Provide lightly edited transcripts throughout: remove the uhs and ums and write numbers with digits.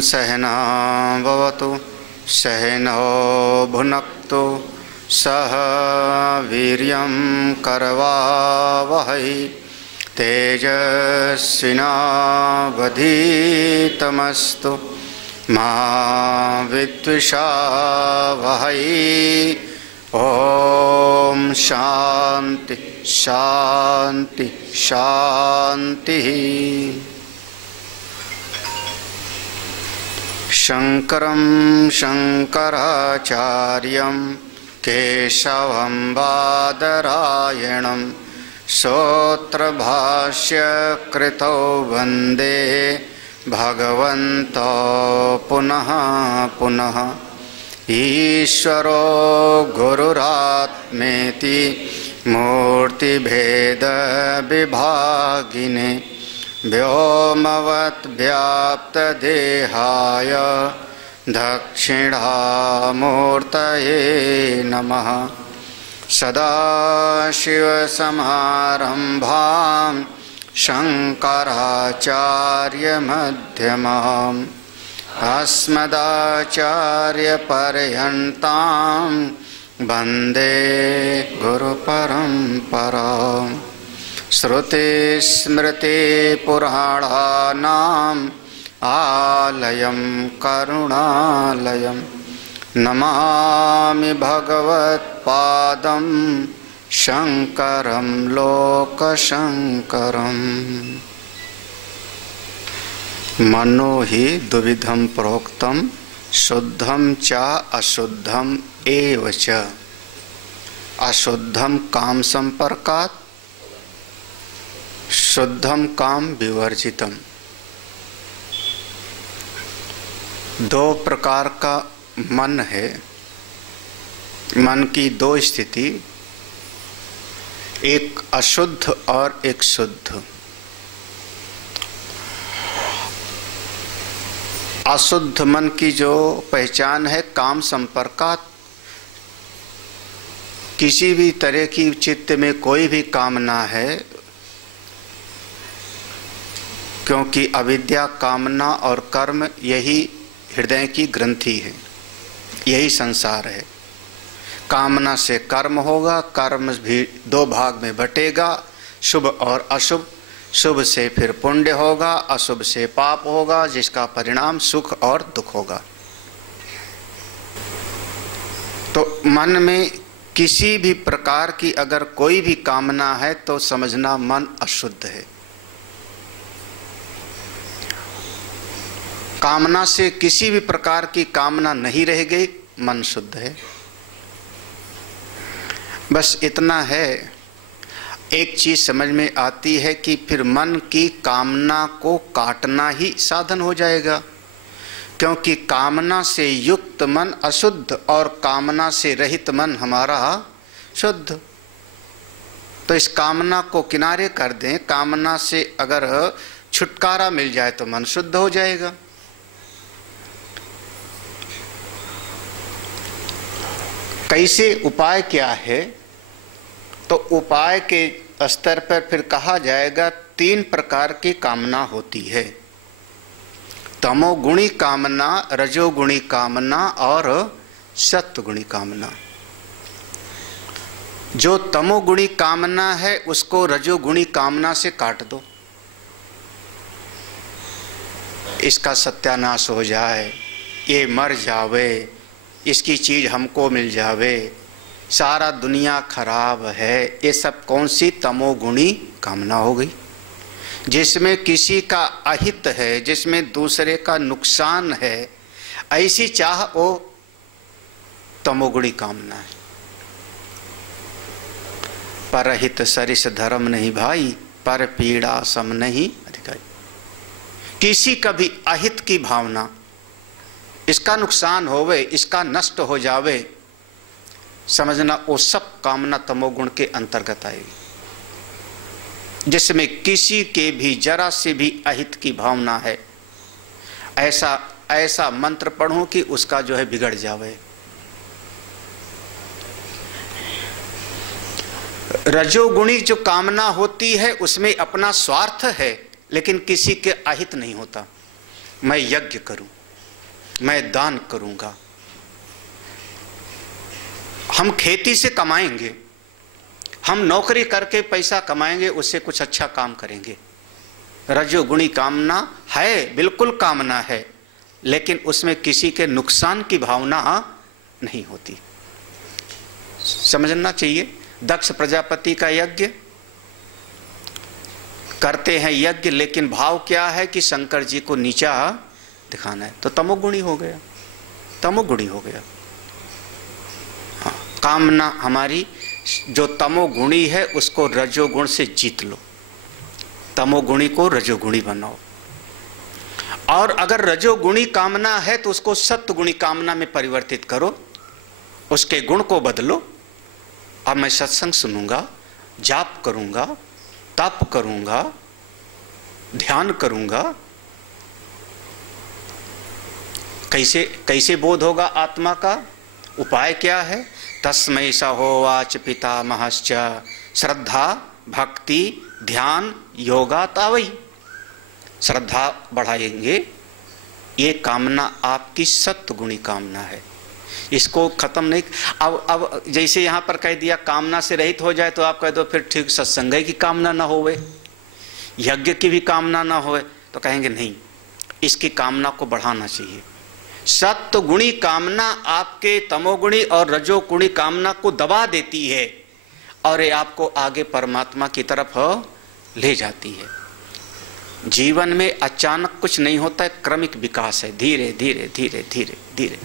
सहना भवतु सहनौ भुनक्तु सह वीर्यं करवावहै तेजस्विनावधीतमस्तु मा विद्विषावहै। ओम शांति शांति शांति। शंकरं शंकराचार्यं केशवं बादरायणं सूत्रभाष्यकृतौ वन्दे भगवन्तौ पुनः पुनः। ईश्वरो गुरुरात्मेति मूर्तिभेदविभागिने व्योमवद्व्याप्तदेहाय दक्षिणामूर्तये नमः। सदाशिवसमारम्भां शङ्कराचार्यमध्यमाम् अस्मदाचार्यपर्यन्तां वन्दे गुरुपरम्पराम्। श्रुतिस्मृतिपुराणानाम् आलयं करुणालयं नमामि भगवत्पादं शङ्करं लोकशङ्करम्। मनो हि द्विविधं प्रोक्तं शुद्धं च अशुद्धं एव च। अशुद्धं काम संपर्कात्, शुद्धं काम विवर्जितम। दो प्रकार का मन है, मन की दो स्थिति, एक अशुद्ध और एक शुद्ध। अशुद्ध मन की जो पहचान है काम संपर्कात, किसी भी तरह की चित्त में कोई भी कामना है, क्योंकि अविद्या कामना और कर्म यही हृदय की ग्रंथि है, यही संसार है। कामना से कर्म होगा, कर्म भी दो भाग में बटेगा, शुभ और अशुभ। शुभ से फिर पुण्य होगा, अशुभ से पाप होगा, जिसका परिणाम सुख और दुख होगा। तो मन में किसी भी प्रकार की अगर कोई भी कामना है तो समझना मन अशुद्ध है। कामना से किसी भी प्रकार की कामना नहीं रह गई, मन शुद्ध है। बस इतना है। एक चीज समझ में आती है कि फिर मन की कामना को काटना ही साधन हो जाएगा, क्योंकि कामना से युक्त मन अशुद्ध और कामना से रहित मन हमारा शुद्ध। तो इस कामना को किनारे कर दें, कामना से अगर छुटकारा मिल जाए तो मन शुद्ध हो जाएगा। कैसे, उपाय क्या है? तो उपाय के स्तर पर फिर कहा जाएगा तीन प्रकार की कामना होती है। तमोगुणी कामना, रजोगुणी कामना और सत्वगुणी कामना। जो तमोगुणी कामना है उसको रजोगुणी कामना से काट दो, इसका सत्यानाश हो जाए, ये मर जावे, इसकी चीज हमको मिल जावे, सारा दुनिया खराब है। ये सब कौन सी तमोगुणी कामना हो गई, जिसमें किसी का अहित है, जिसमें दूसरे का नुकसान है। ऐसी चाह वो तमोगुणी कामना है। परहित सरिस धर्म नहीं भाई, पर पीड़ा सम नहीं अधिकारी। किसी का भी अहित की भावना, इसका नुकसान होवे, इसका नष्ट हो जावे, समझना वो सब कामना तमोगुण के अंतर्गत आएगी। जिसमें किसी के भी जरा से भी अहित की भावना है, ऐसा मंत्र पढ़ो कि उसका जो है बिगड़ जावे। रजोगुणी जो कामना होती है उसमें अपना स्वार्थ है, लेकिन किसी के अहित नहीं होता। मैं यज्ञ करूं, मैं दान करूंगा। हम खेती से कमाएंगे, हम नौकरी करके पैसा कमाएंगे, उससे कुछ अच्छा काम करेंगे। रजोगुणी कामना है, बिल्कुल कामना है, लेकिन उसमें किसी के नुकसान की भावना नहीं होती। समझना चाहिए। दक्ष प्रजापति का यज्ञ करते हैं यज्ञ, लेकिन भाव क्या है कि शंकर जी को नीचा दिखाना है, तो तमोगुणी हो गया, तमोगुणी हो गया। हाँ, कामना हमारी जो तमोगुणी है उसको रजोगुण से जीत लो, तमोगुणी को रजोगुणी बनाओ। और अगर रजोगुणी कामना है तो उसको सत्वगुणी कामना में परिवर्तित करो, उसके गुण को बदलो। अब मैं सत्संग सुनूंगा, जाप करूंगा, तप करूंगा, ध्यान करूंगा। कैसे कैसे बोध होगा आत्मा का? उपाय क्या है? तस्मै सहोवाच पितामहश्च श्रद्धा भक्ति ध्यान योगा तावई। श्रद्धा बढ़ाएंगे, ये कामना आपकी सत्वगुणी कामना है, इसको खत्म नहीं। अब जैसे यहाँ पर कह दिया कामना से रहित हो जाए, तो आप कह दो फिर ठीक सत्संग की कामना ना होवे, यज्ञ की भी कामना ना होवे, तो कहेंगे नहीं, इसकी कामना को बढ़ाना चाहिए। सत्वगुणी कामना आपके तमोगुणी और रजोगुणी कामना को दबा देती है और ये आपको आगे परमात्मा की तरफ ले जाती है। जीवन में अचानक कुछ नहीं होता है, क्रमिक विकास है, धीरे धीरे धीरे धीरे धीरे।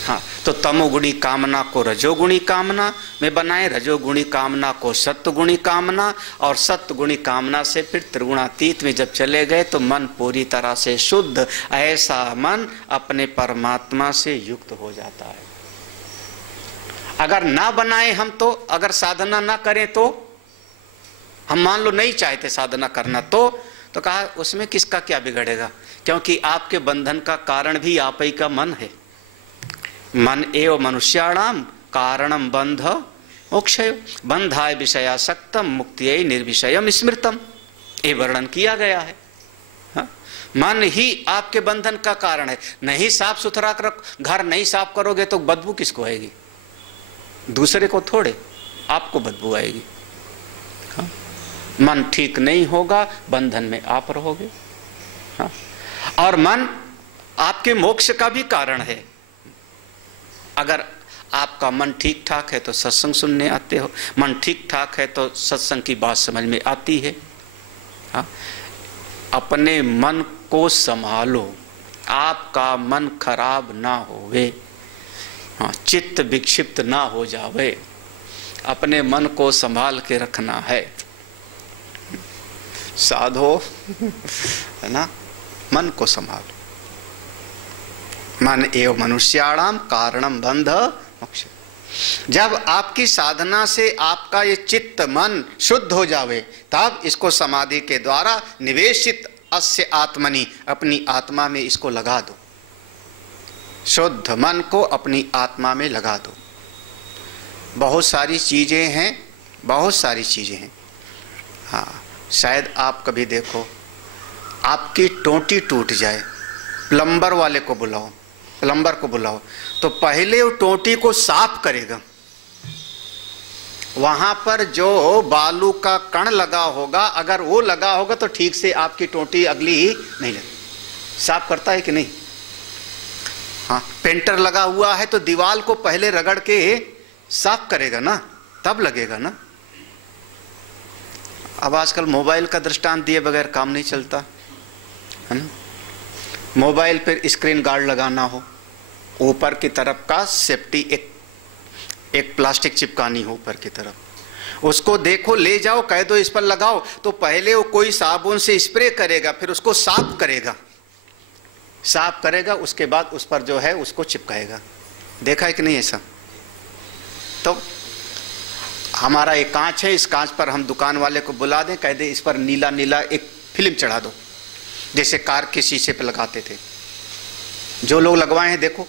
हाँ, तो तमोगुणी कामना को रजोगुणी कामना में बनाए, रजोगुणी कामना को सत्वगुणी कामना, और सत्वगुणी कामना से फिर त्रिगुणातीत में जब चले गए तो मन पूरी तरह से शुद्ध, ऐसा मन अपने परमात्मा से युक्त हो जाता है। अगर ना बनाए हम, तो अगर साधना ना करें, तो हम मान लो नहीं चाहते साधना करना, तो कहा उसमें किसका क्या बिगड़ेगा, क्योंकि आपके बंधन का कारण भी आप ही का मन है। मन एव मनुष्याणाम कारणम बंध मोक्षय बंधाय विषयासक्तम मुक्तियै निर्विषयम स्मृतम, ये वर्णन किया गया है। हाँ? मन ही आपके बंधन का कारण है। नहीं साफ सुथरा घर नहीं साफ करोगे तो बदबू किसको आएगी? दूसरे को थोड़े, आपको बदबू आएगी। हाँ? मन ठीक नहीं होगा, बंधन में आप रहोगे। हाँ? और मन आपके मोक्ष का भी कारण है। अगर आपका मन ठीक ठाक है तो सत्संग सुनने आते हो, मन ठीक ठाक है तो सत्संग की बात समझ में आती है। हाँ? अपने मन को संभालो, आपका मन खराब ना होवे। हाँ, चित्त विक्षिप्त ना हो जावे, अपने मन को संभाल के रखना है। साधो, है ना, मन को संभालो। मन एव मनुष्याणाम कारणम बंध मोक्ष। जब आपकी साधना से आपका ये चित्त मन शुद्ध हो जावे, तब इसको समाधि के द्वारा निवेशित अस्य आत्मनि, अपनी आत्मा में इसको लगा दो। शुद्ध मन को अपनी आत्मा में लगा दो। बहुत सारी चीजें हैं, बहुत सारी चीजें हैं। हाँ, शायद आप कभी देखो आपकी टोंटी टूट जाए, प्लम्बर वाले को बुलाओ, प्लम्बर को बुलाओ, तो पहले वो टोंटी को साफ करेगा। वहां पर जो बालू का कण लगा होगा, अगर वो लगा होगा तो ठीक से आपकी टोंटी अगली ही नहीं लगी। साफ करता है कि नहीं? हाँ, पेंटर लगा हुआ है तो दीवार को पहले रगड़ के साफ करेगा ना, तब लगेगा ना। अब आजकल मोबाइल का दृष्टांत दिए बगैर काम नहीं चलता है ना। मोबाइल पर स्क्रीन गार्ड लगाना हो, ऊपर की तरफ का सेफ्टी एक प्लास्टिक चिपकानी हो ऊपर की तरफ, उसको देखो, ले जाओ, कह दो इस पर लगाओ, तो पहले वो कोई साबुन से स्प्रे करेगा, फिर उसको साफ करेगा, साफ करेगा, उसके बाद उस पर जो है उसको चिपकाएगा। देखा है कि नहीं ऐसा? तो हमारा एक कांच है, इस कांच पर हम दुकान वाले को बुला दें, कह दे इस पर नीला नीला एक फिल्म चढ़ा दो, जैसे कार के शीशे पे लगाते थे। जो लोग लगवाए हैं देखो,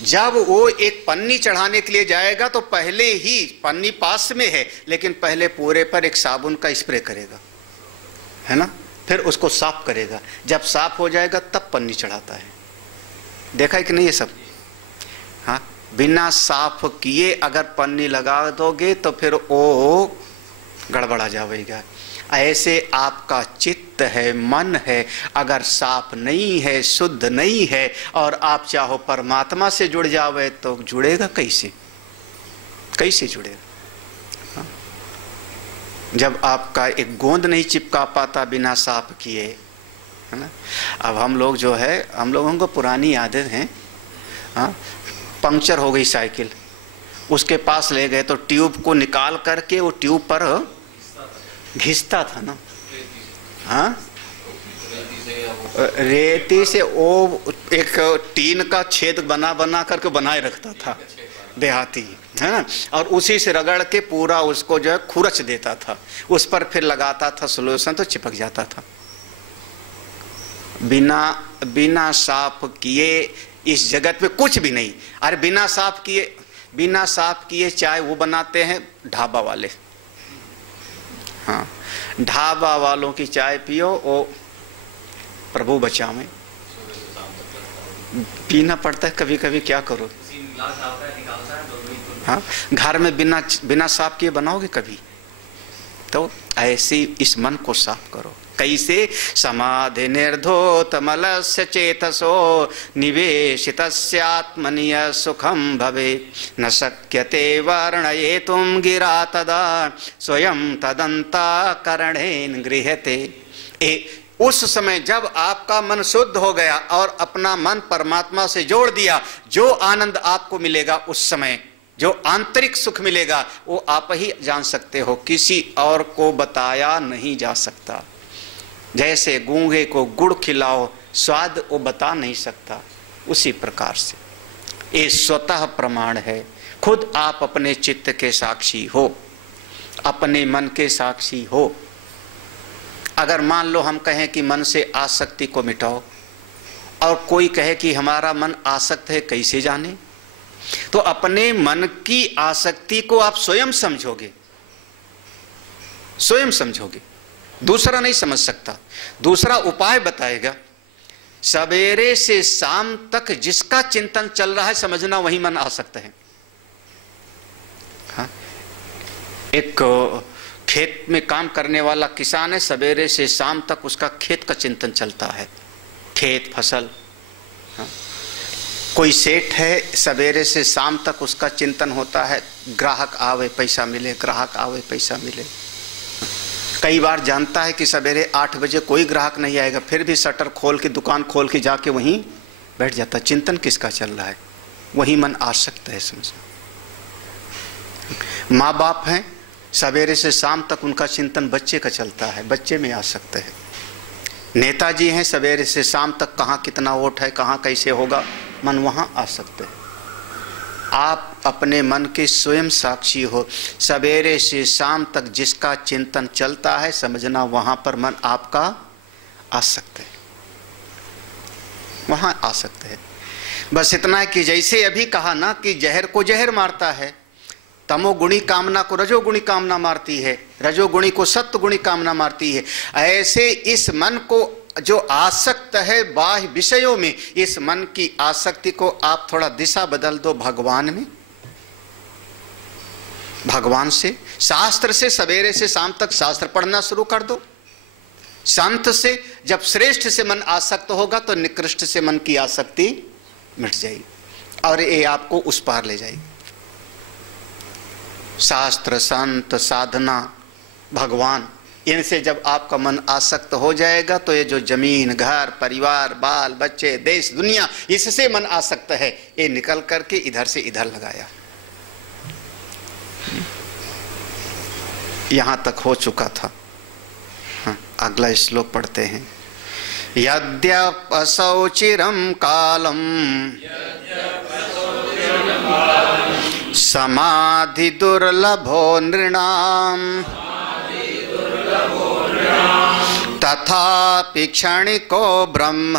जब वो एक पन्नी चढ़ाने के लिए जाएगा तो पहले ही पन्नी पास में है, लेकिन पहले पूरे पर एक साबुन का स्प्रे करेगा, है ना, फिर उसको साफ करेगा। जब साफ हो जाएगा तब पन्नी चढ़ाता है। देखा है कि नहीं ये सब? हाँ, बिना साफ किए अगर पन्नी लगा दोगे तो फिर वो गड़बड़ा जाएगा। ऐसे आपका चित्त है, मन है, अगर साफ नहीं है, शुद्ध नहीं है और आप चाहो परमात्मा से जुड़ जावे तो जुड़ेगा कैसे? कैसे जुड़ेगा? हाँ? जब आपका एक गोंद नहीं चिपका पाता बिना साफ किए, है ना। अब हम लोग जो है, हम लोगों को पुरानी आदत है, हाँ, पंक्चर हो गई साइकिल, उसके पास ले गए तो ट्यूब को निकाल करके वो ट्यूब पर घिसता था ना। हाँ, रेती से वो एक टीन का छेद बना बना करके बनाए रखता था देहाती, है ना, और उसी से रगड़ के पूरा उसको जो है खुरच देता था, उस पर फिर लगाता था सोल्यूशन तो चिपक जाता था। बिना साफ किए इस जगत में कुछ भी नहीं। अरे बिना साफ किए चाय वो बनाते हैं ढाबा वाले। हाँ, ढाबा वालों की चाय पियो, वो प्रभु बचावे, पीना पड़ता है कभी कभी, क्या करो। हाँ, घर में बिना साफ किए बनाओगे कभी? तो ऐसे इस मन को साफ करो। कैसे? समाधि निर्धोत मलस्य चेतसो निवेशितस्यात्मनि सुखम भवे न शक्यते वर्णयेतुं गिरा तदा स्वयं तदंताकरणेन गृह्यते। उस समय जब आपका मन शुद्ध हो गया और अपना मन परमात्मा से जोड़ दिया, जो आनंद आपको मिलेगा उस समय, जो आंतरिक सुख मिलेगा, वो आप ही जान सकते हो, किसी और को बताया नहीं जा सकता। जैसे गूंगे को गुड़ खिलाओ, स्वाद वो बता नहीं सकता, उसी प्रकार से ये स्वतः प्रमाण है। खुद आप अपने चित्त के साक्षी हो, अपने मन के साक्षी हो। अगर मान लो हम कहें कि मन से आसक्ति को मिटाओ, और कोई कहे कि हमारा मन आसक्त है, कैसे जाने? तो अपने मन की आसक्ति को आप स्वयं समझोगे, स्वयं समझोगे, दूसरा नहीं समझ सकता। दूसरा उपाय बताएगा। सवेरे से शाम तक जिसका चिंतन चल रहा है, समझना वही मन आसक्त है। हाँ? एक खेत में काम करने वाला किसान है, सवेरे से शाम तक उसका खेत का चिंतन चलता है, खेत फसल। हाँ? कोई सेठ है, सवेरे से शाम तक उसका चिंतन होता है, ग्राहक आवे पैसा मिले, ग्राहक आवे पैसा मिले। कई बार जानता है कि सवेरे 8 बजे कोई ग्राहक नहीं आएगा, फिर भी शटर खोल के, दुकान खोल के जाके वहीं बैठ जाता। चिंतन किसका चल रहा है? वही मन आसक्त है, समझो। माँ बाप हैं, सवेरे से शाम तक उनका चिंतन बच्चे का चलता है, बच्चे में आसक्त है। नेताजी हैं, सवेरे से शाम तक कहाँ कितना वोट है, कहाँ कैसे होगा, मन वहाँ आसक्त है। आप अपने मन के स्वयं साक्षी हो। सवेरे से शाम तक जिसका चिंतन चलता है, समझना वहां पर मन आपका आसक्त है, वहां आसक्त है। बस इतना है कि जैसे अभी कहा ना कि जहर को जहर मारता है, तमोगुणी कामना को रजोगुणी कामना मारती है, रजोगुणी को सत्वगुणी कामना मारती है। ऐसे इस मन को जो आसक्त है बाह्य विषयों में, इस मन की आसक्ति को आप थोड़ा दिशा बदल दो भगवान में, भगवान से, शास्त्र से। सवेरे से शाम तक शास्त्र पढ़ना शुरू कर दो। संत से जब श्रेष्ठ से मन आसक्त होगा तो निकृष्ट से मन की आसक्ति मिट जाएगी और ये आपको उस पार ले जाएगी। शास्त्र, संत, साधना, भगवान, इनसे जब आपका मन आसक्त हो जाएगा तो ये जो जमीन, घर, परिवार, बाल बच्चे, देश, दुनिया, इससे मन आसक्त है, ये निकल करके इधर से इधर लगाया। यहां तक हो चुका था। हाँ, अगला श्लोक पढ़ते हैं। यद्यपसौ चिरं कालम समाधि दुर्लभो नृणाम तथापि क्षणिको ब्रह्म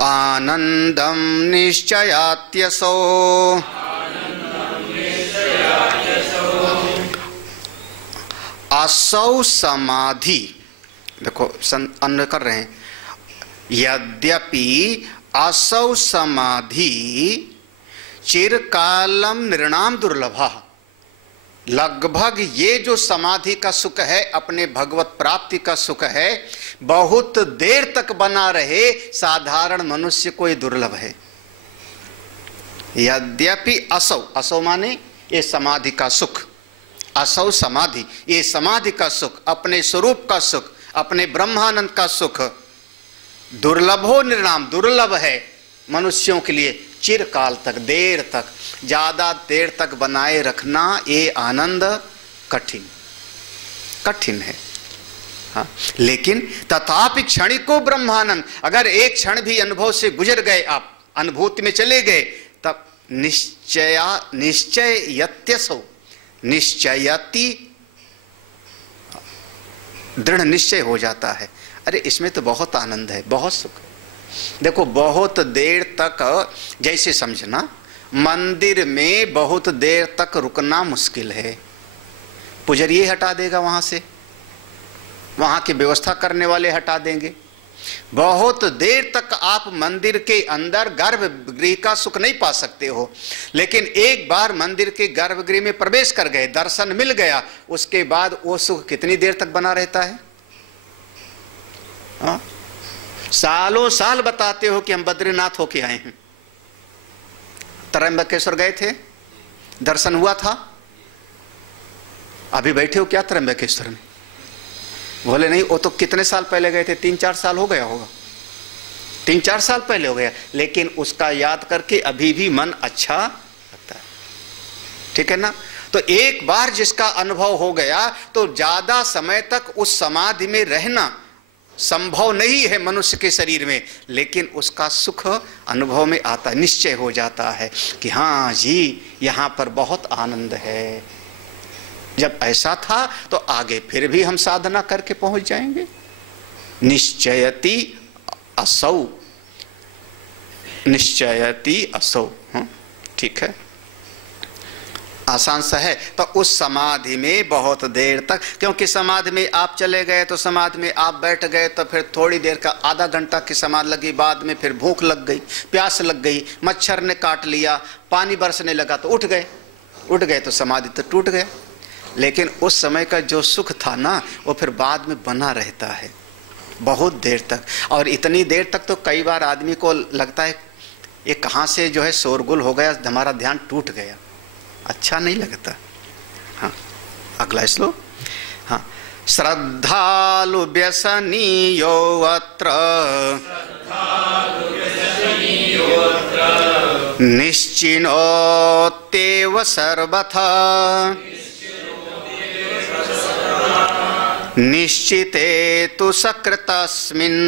आनंदम निश्चयात्यसो। असौ समाधि, देखो अन्य कर रहे हैं, यद्यपि असौ समाधि चिरकालम निर्णाम दुर्लभा, लगभग ये जो समाधि का सुख है, अपने भगवत प्राप्ति का सुख है, बहुत देर तक बना रहे साधारण मनुष्य को ये दुर्लभ है। यद्यपि असौ, असौ माने ये समाधि का सुख, असौ समाधि, ये समाधि का सुख, अपने स्वरूप का सुख, अपने ब्रह्मानंद का सुख, दुर्लभो निर्णाम, दुर्लभ है मनुष्यों के लिए, चिरकाल तक, देर तक, ज्यादा देर तक बनाए रखना ये आनंद कठिन कठिन है। हाँ, लेकिन तथापि क्षणिको ब्रह्मानंद, अगर एक क्षण भी अनुभव से गुजर गए, आप अनुभूति में चले गए, तब निश्चयत्यसौ, निश्चयति दृढ़ निश्चय हो जाता है। अरे इसमें तो बहुत आनंद है, बहुत सुख है। देखो बहुत देर तक, जैसे समझना मंदिर में बहुत देर तक रुकना मुश्किल है, पुजारी हटा देगा वहां से, वहां की व्यवस्था करने वाले हटा देंगे। बहुत देर तक आप मंदिर के अंदर गर्भगृह का सुख नहीं पा सकते हो, लेकिन एक बार मंदिर के गर्भगृह में प्रवेश कर गए, दर्शन मिल गया, उसके बाद वो सुख कितनी देर तक बना रहता है। हाँ? सालों साल बताते हो कि हम बद्रीनाथ होके आए हैं, त्र्यंबकेश्वर गए थे, दर्शन हुआ था, अभी बैठे हो क्या त्र्यंबकेश्वर में? बोले नहीं, वो तो कितने साल पहले गए थे, 3-4 साल हो गया होगा, 3-4 साल पहले हो गया, लेकिन उसका याद करके अभी भी मन अच्छा लगता है। ठीक है ना? तो एक बार जिसका अनुभव हो गया तो ज्यादा समय तक उस समाधि में रहना संभव नहीं है मनुष्य के शरीर में, लेकिन उसका सुख अनुभव में आता, निश्चय हो जाता है कि हाँ जी यहाँ पर बहुत आनंद है। जब ऐसा था तो आगे फिर भी हम साधना करके पहुंच जाएंगे। निश्चयति असौ, निश्चयति असौ, ठीक है, आसान सा है। तो उस समाधि में बहुत देर तक, क्योंकि समाधि में आप चले गए तो समाधि में आप बैठ गए तो फिर थोड़ी देर का, आधा घंटा की समाधि लगी, बाद में फिर भूख लग गई, प्यास लग गई, मच्छर ने काट लिया, पानी बरसने लगा तो उठ गए तो समाधि तो टूट गया। लेकिन उस समय का जो सुख था ना, वो फिर बाद में बना रहता है बहुत देर तक। और इतनी देर तक तो कई बार आदमी को लगता है ये कहाँ से जो है शोरगुल हो गया, हमारा ध्यान टूट गया, अच्छा नहीं लगता। हाँ, अगला श्लोक। हाँ, श्रद्धालु व्यसनीयो अत्र निश्चिनोत्येव सर्वथा निश्चिते तु सकृतस्मिन्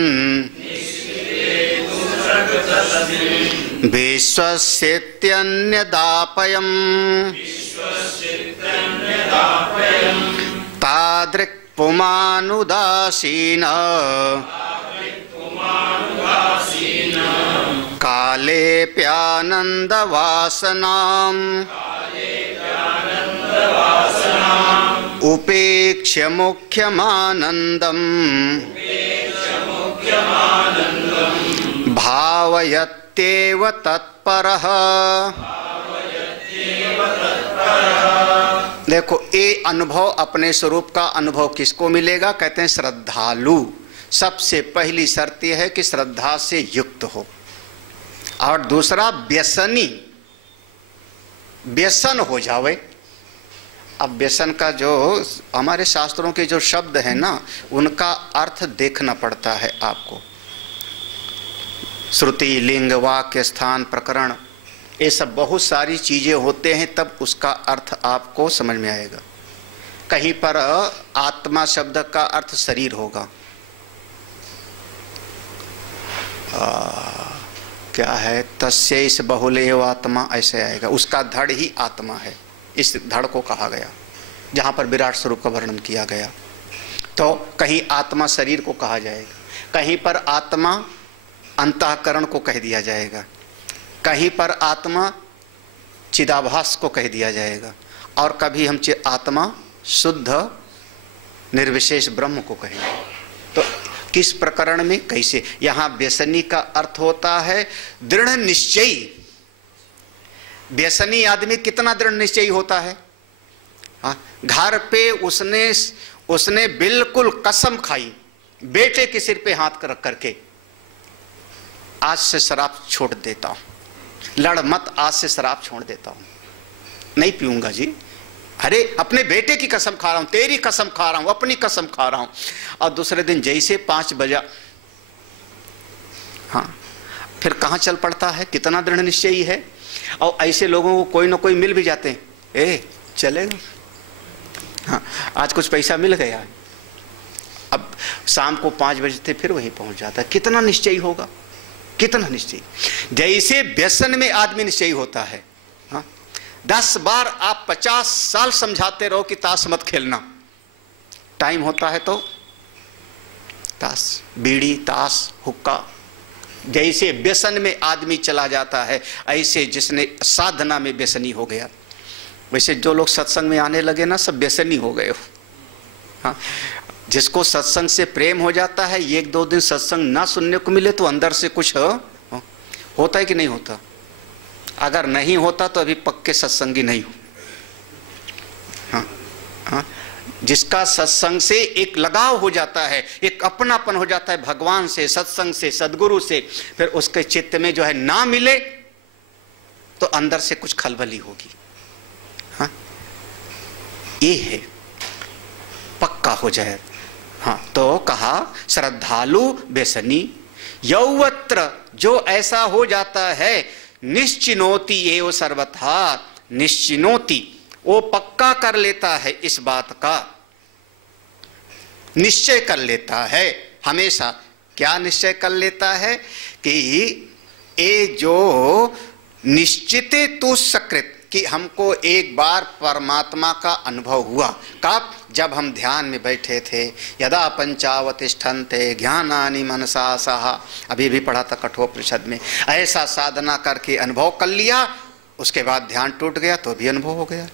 विश्वस्येत्यन्यदापयम् तादृक् पुमानुदासीन कालेऽप्यानन्दवासनाम् उपेक्ष्य मुख्यमानन्दम् भावयत्येव तत्परः। देखो ये अनुभव, अपने स्वरूप का अनुभव किसको मिलेगा? कहते हैं श्रद्धालु। सबसे पहली शर्त यह है कि श्रद्धा से युक्त हो, और दूसरा व्यसनी, व्यसन हो जावे। अब व्यसन का जो हमारे शास्त्रों के जो शब्द है ना, उनका अर्थ देखना पड़ता है आपको। श्रुति, लिंग, वाक्य, स्थान, प्रकरण, ये सब बहुत सारी चीजें होते हैं, तब उसका अर्थ आपको समझ में आएगा। कहीं पर आत्मा शब्द का अर्थ शरीर होगा, क्या है, तस्यैष बहुलेव आत्मा, ऐसे आएगा, उसका धड़ ही आत्मा है, इस धड़ को कहा गया, जहाँ पर विराट स्वरूप का वर्णन किया गया। तो कहीं आत्मा शरीर को कहा जाएगा, कहीं पर आत्मा अंतःकरण को कह दिया जाएगा, कहीं पर आत्मा चिदाभास को कह दिया जाएगा, और कभी हम आत्मा शुद्ध निर्विशेष ब्रह्म को कहेंगे। तो किस प्रकरण में कैसे? यहां व्यसनी का अर्थ होता है दृढ़ निश्चयी। व्यसनी आदमी कितना दृढ़ निश्चयी होता है? घर पे उसने बिल्कुल कसम खाई, बेटे के सिर पे हाथ रख करके, आज से शराब छोड़ देता हूं, लड़ मत, आज से शराब छोड़ देता हूं, नहीं पीऊंगा जी। अरे अपने बेटे की कसम खा रहा हूं, तेरी कसम खा रहा हूं, अपनी कसम खा रहा हूं। और दूसरे दिन जैसे 5 बजा, हाँ, फिर कहां चल पड़ता है, कितना दृढ़ निश्चयी है। और ऐसे लोगों को कोई ना कोई मिल भी जाते हैं, चलेगा, हाँ आज कुछ पैसा मिल गया, अब शाम को 5 बजे फिर वहीं पहुंच जाता है। कितना निश्चयी होगा, कितना निश्चयी। जैसे व्यसन में आदमी निश्चयी होता है, हाँ 10 बार आप 50 साल समझाते रहो कि ताश मत खेलना, टाइम होता है तो ताश, बीड़ी, ताश, हुक्का। जैसे व्यसन में आदमी चला जाता है, ऐसे जिसने साधना में व्यसनी हो गया। वैसे जो लोग सत्संग में आने लगे ना, सब व्यसनी हो गए हो। हाँ, जिसको सत्संग से प्रेम हो जाता है, 1-2 दिन सत्संग ना सुनने को मिले तो अंदर से कुछ होता है कि नहीं होता? अगर नहीं होता तो अभी पक्के सत्संगी नहीं हो। हाँ, हाँ, जिसका सत्संग से एक लगाव हो जाता है, एक अपनापन हो जाता है भगवान से, सत्संग से, सदगुरु से, फिर उसके चित्त में जो है ना मिले तो अंदर से कुछ खलबली होगी। हाँ, ये है, पक्का हो जाए। हाँ, तो कहा श्रद्धालु व्यसनी यौवत्र, जो ऐसा हो जाता है, निश्चिनोति एव सर्वथा, निश्चिनोति, वो पक्का कर लेता है, इस बात का निश्चय कर लेता है हमेशा। क्या निश्चय कर लेता है? कि ये जो निश्चित तु सकृत, कि हमको एक बार परमात्मा का अनुभव हुआ। कब? जब हम ध्यान में बैठे थे। यदा पंचावतिष्ठन्ते ज्ञानानि मनसा सहा, अभी भी पढ़ा था कठोपनिषद में। ऐसा साधना करके अनुभव कर लिया, उसके बाद ध्यान टूट गया तो भी अनुभव हो गया।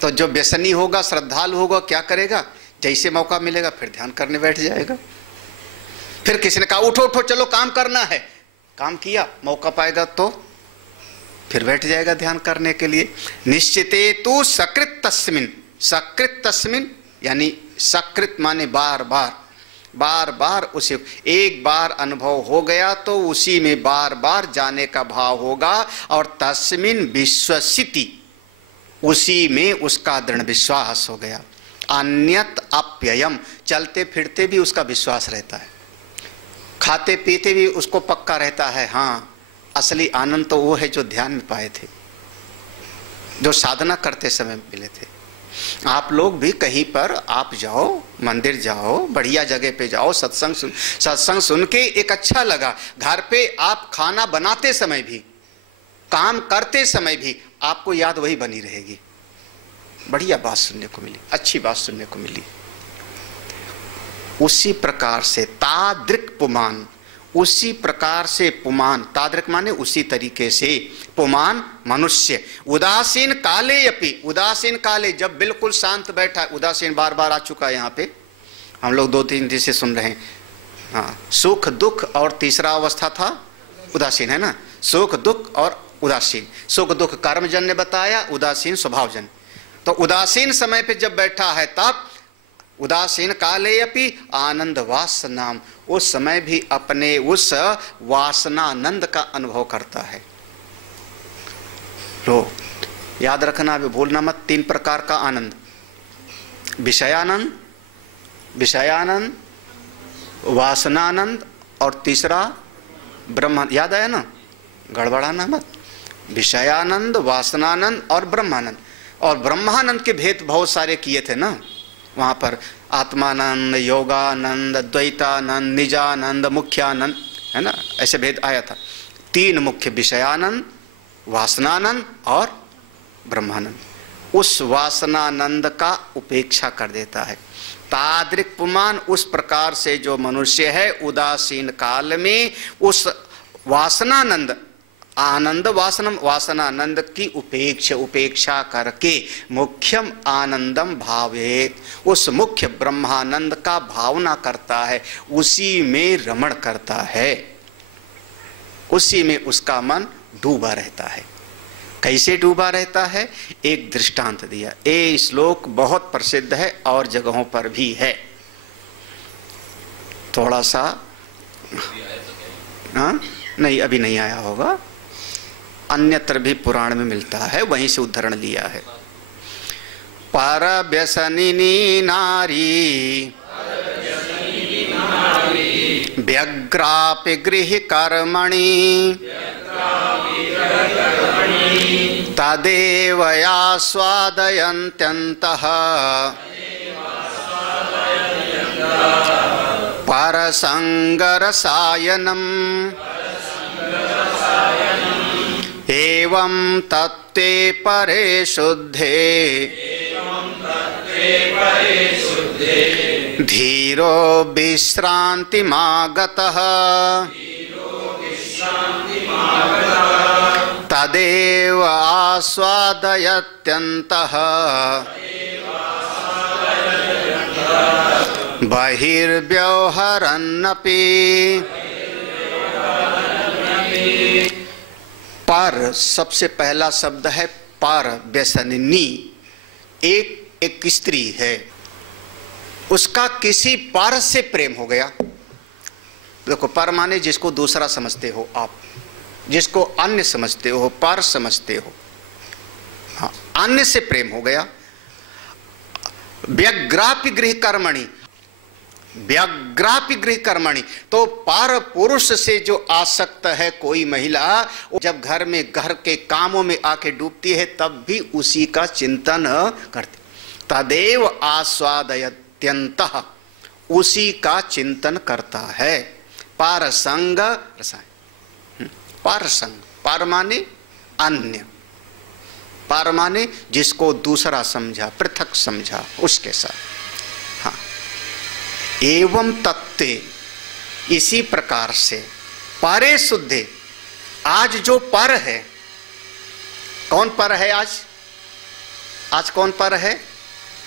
तो जो व्यसनी होगा, श्रद्धालु होगा, क्या करेगा? जैसे मौका मिलेगा फिर ध्यान करने बैठ जाएगा। फिर किसी ने कहा उठो उठो चलो काम करना है, काम किया, मौका पाएगा तो फिर बैठ जाएगा ध्यान करने के लिए। निश्चिते तु सकृत तस्मिन, सकृत तस्मिन यानी सकृत माने बार बार, बार बार उसे, एक बार अनुभव हो गया तो उसी में बार बार जाने का भाव होगा। और तस्मिन विश्वसिति, उसी में उसका दृढ़ विश्वास हो गया। अन्यत अप्ययम, चलते फिरते भी उसका विश्वास रहता है, खाते पीते भी उसको पक्का रहता है। हाँ, असली आनंद तो वो है जो ध्यान में पाए थे, जो साधना करते समय मिले थे। आप लोग भी कहीं पर आप जाओ, मंदिर जाओ, बढ़िया जगह पे जाओ, सत्संग सुन के एक अच्छा लगा। घर पे आप खाना बनाते समय भी, काम करते समय भी आपको याद वही बनी रहेगी। बढ़िया बात सुनने को मिली, अच्छी बात सुनने को मिली। उसी प्रकार से तादृक् पुमान, उसी प्रकार से पुमान, तादृक् माने उसी तरीके से, पुमान मनुष्य उदासीन काले अपि, उदासीन काले जब बिल्कुल शांत बैठा, उदासीन बार बार आ चुका है यहाँ पे, हम लोग 2-3 दिन से सुन रहे हैं। हाँ, सुख दुख और तीसरा अवस्था था उदासीन, है ना? सुख दुख और उदासीन। सुख दुख कर्मजन्य बताया, उदासीन स्वभावजन्य। तो उदासीन समय पे जब बैठा है तब उदासीन काले अपि आनंद वासनाम, उस समय भी अपने उस वासनानंद का अनुभव करता है। लो याद रखना, अभी भूलना मत, 3 प्रकार का आनंद, विषयानंद, विषयानंद, वासनानंद और तीसरा ब्रह्म। याद आया ना, गड़बड़ाना मत। विषयानंद, वासनानंद और ब्रह्मानंद। और ब्रह्मानंद के भेद बहुत सारे किए थे ना वहाँ पर, आत्मानंद, योगानंद, द्वैतानंद, निजानंद, मुख्यानंद, है ना? ऐसे भेद आया था। 3 मुख्य, विषयानंद, वासनानंद और ब्रह्मानंद। उस वासनानंद का उपेक्षा कर देता है। तादृक् पुमान, उस प्रकार से जो मनुष्य है उदासीन काल में उस वासनानंद, आनंद वासनम, वासनानंद की उपेक्षा करके मुख्यम आनंदम भावेत, उस मुख्य ब्रह्मानंद का भावना करता है, उसी में रमण करता है, उसी में उसका मन डूबा रहता है। कैसे डूबा रहता है? एक दृष्टांत दिया। ये श्लोक बहुत प्रसिद्ध है और जगहों पर भी है। थोड़ा सा हाँ, नहीं अभी नहीं आया होगा, अन्यत्र भी पुराण में मिलता है, वहीं से उद्धरण लिया है। पर व्यसनिनी नारी व्यग्रापि गृह कर्मणि तदेव आस्वादयन्त्यन्तः परसंगरसायनम् एवं तत्ते परे शुद्धे धीरो विश्रान्तिमागतः तदेव आस्वादयत्यन्तः बहिर्व्यवहरन्नपि। पर सबसे पहला शब्द है पर व्यसनिनी। एक स्त्री है, उसका किसी पर से प्रेम हो गया। देखो, पर माने जिसको दूसरा समझते हो आप, जिसको अन्य समझते हो, पर समझते हो। हाँ, अन्य से प्रेम हो गया। व्यग्रापि गृह कर्मणि, व्यग्रापि गृह कर्मणि, तो पर पुरुष से जो आसक्त है कोई महिला, जब घर में घर के कामों में आके डूबती है तब भी उसी का चिंतन करती। तदेव आस्वादयत्यन्तः, उसी का चिंतन करता है। पारसंग रसायन, पारसंग, पार माने अन्य, पार माने जिसको दूसरा समझा, पृथक समझा, उसके साथ। हाँ, एवं तत्ते, इसी प्रकार से पारे शुद्धे, आज जो पर है, कौन पर है आज? आज कौन पर है?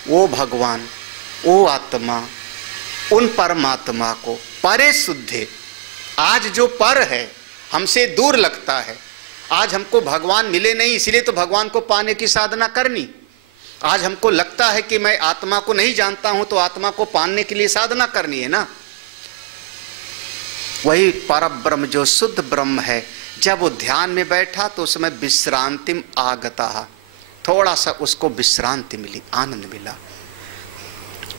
वो भगवान, वो आत्मा, उन परमात्मा को परे शुद्धे। आज जो पर है, हमसे दूर लगता है, आज हमको भगवान मिले नहीं, इसलिए तो भगवान को पाने की साधना करनी। आज हमको लगता है कि मैं आत्मा को नहीं जानता हूं, तो आत्मा को पाने के लिए साधना करनी है ना। वही परब्रह्म जो शुद्ध ब्रह्म है, जब वो ध्यान में बैठा तो उसमें विश्रांतिम आगता, थोड़ा सा उसको विश्रांति मिली, आनंद मिला।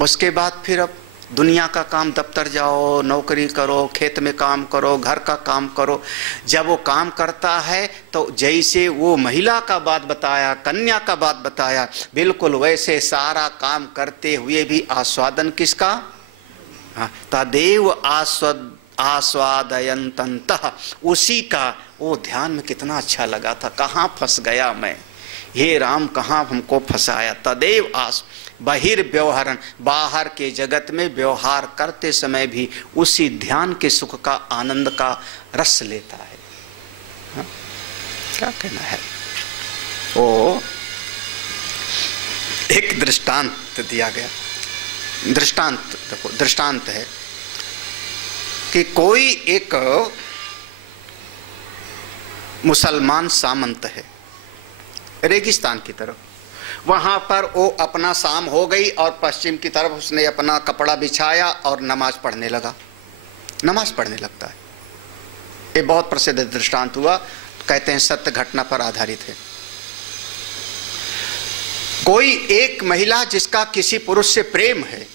उसके बाद फिर अब दुनिया का काम, दफ्तर जाओ, नौकरी करो, खेत में काम करो, घर का काम करो। जब वो काम करता है तो जैसे वो महिला का बात बताया, कन्या का बात बताया, बिल्कुल वैसे सारा काम करते हुए भी आस्वादन किसका? तदेव आस्वादयन्तः, उसी का। वो ध्यान में कितना अच्छा लगा था, कहाँ फंस गया मैं, हे राम कहाँ हमको फंसाया। तदेव बहिर्व्यवहारन, बाहर के जगत में व्यवहार करते समय भी उसी ध्यान के सुख का, आनंद का रस लेता है। हाँ? क्या कहना है? वो एक दृष्टांत दिया गया। दृष्टांत देखो, दृष्टांत है कि कोई एक मुसलमान सामंत है रेगिस्तान की तरफ। वहां पर वो अपना शाम हो गई और पश्चिम की तरफ उसने अपना कपड़ा बिछाया और नमाज पढ़ने लगा, नमाज पढ़ने लगता है। ये बहुत प्रसिद्ध दृष्टांत हुआ, कहते हैं सत्य घटना पर आधारित है। कोई एक महिला जिसका किसी पुरुष से प्रेम है,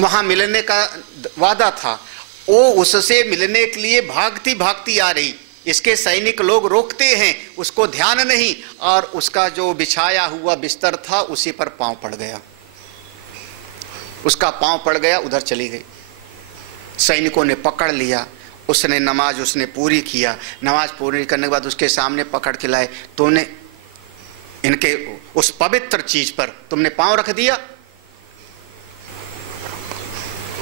वहां मिलने का वादा था, वो उससे मिलने के लिए भागती भागती आ रही। इसके सैनिक लोग रोकते हैं, उसको ध्यान नहीं, और उसका जो बिछाया हुआ बिस्तर था उसी पर पांव पड़ गया, उसका पांव पड़ गया, उधर चली गई। सैनिकों ने पकड़ लिया, उसने नमाज उसने पूरी किया। नमाज पूरी करने के बाद उसके सामने पकड़ के लाए, तूने इनके उस पवित्र चीज पर तुमने पांव रख दिया।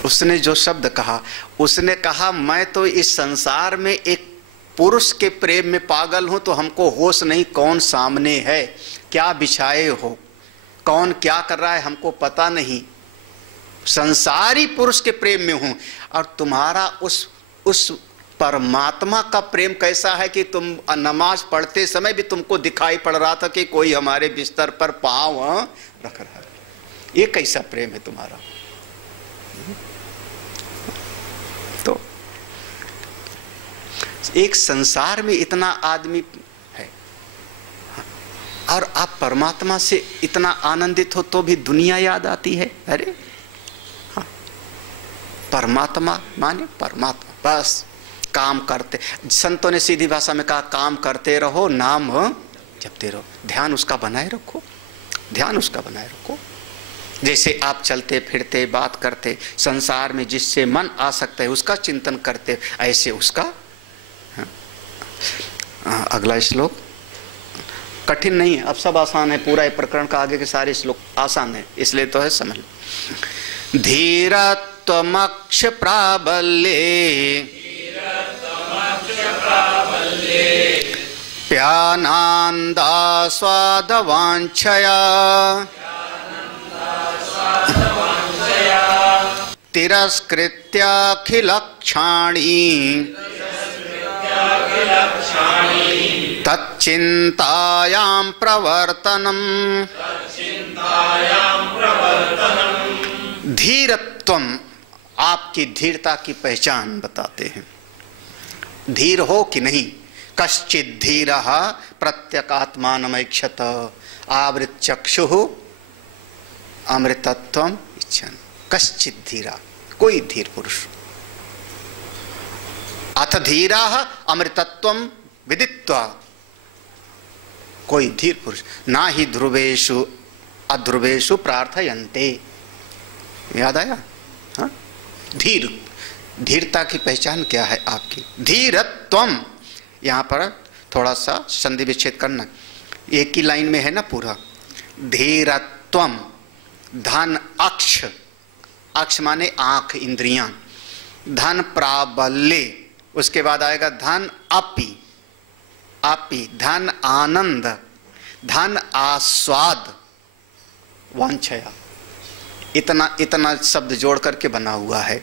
उसने जो शब्द कहा, उसने कहा मैं तो इस संसार में एक पुरुष के प्रेम में पागल हूं तो हमको होश नहीं कौन सामने है, क्या बिछाए हो, कौन क्या कर रहा है हमको पता नहीं। संसारी पुरुष के प्रेम में हूं। और तुम्हारा उस परमात्मा का प्रेम कैसा है कि तुम नमाज पढ़ते समय भी तुमको दिखाई पड़ रहा था कि कोई हमारे बिस्तर पर पांव रख रहा है। ये कैसा प्रेम है तुम्हारा। तो एक संसार में इतना आदमी है और आप परमात्मा से इतना आनंदित हो तो भी दुनिया याद आती है। अरे हाँ, परमात्मा माने परमात्मा, बस काम करते। संतों ने सीधी भाषा में कहा काम करते रहो, नाम जपते रहो, ध्यान उसका बनाए रखो, ध्यान उसका बनाए रखो। जैसे आप चलते फिरते बात करते संसार में जिससे मन आ सकता है उसका चिंतन करते, ऐसे उसका। अगला श्लोक कठिन नहीं है, अब सब आसान है। पूरा प्रकरण का आगे के सारे श्लोक आसान है, इसलिए तो है समझ। धीरत्वमक्ष प्राबल्ये प्यानान्दा स्वादवाञ्छया तिरस्कृत्याखिलक्षाणि तच्चिन्तायां प्रवर्तनम्। धीरत्वम, आपकी धीरता की पहचान बताते हैं। धीर हो कि नहीं। कश्चित् धीरः प्रत्यगात्मानमैक्षत आवृत चक्षुः अमृतत्वम इच्छन्। कश्चित् धीरा, कोई धीर पुरुष। अथ धीराः अमृतत्वम विदित्वा, कोई धीर पुरुष। ना ही ध्रुवेषु अध्रुवेषु प्रार्थयन्ते। याद आया? हाँ, धीर, धीरता की पहचान क्या है आपकी। धीरत्वम, यहाँ पर थोड़ा सा संधि विच्छेद करना, एक ही लाइन में है ना पूरा। धीरत्वम, धन अक्ष, अक्ष माने आंख इंद्रियां, धन प्राबल्य, उसके बाद आएगा धन अपि, अपि धन आनंद, धन आस्वाद, वांछया, इतना इतना शब्द जोड़ करके बना हुआ है।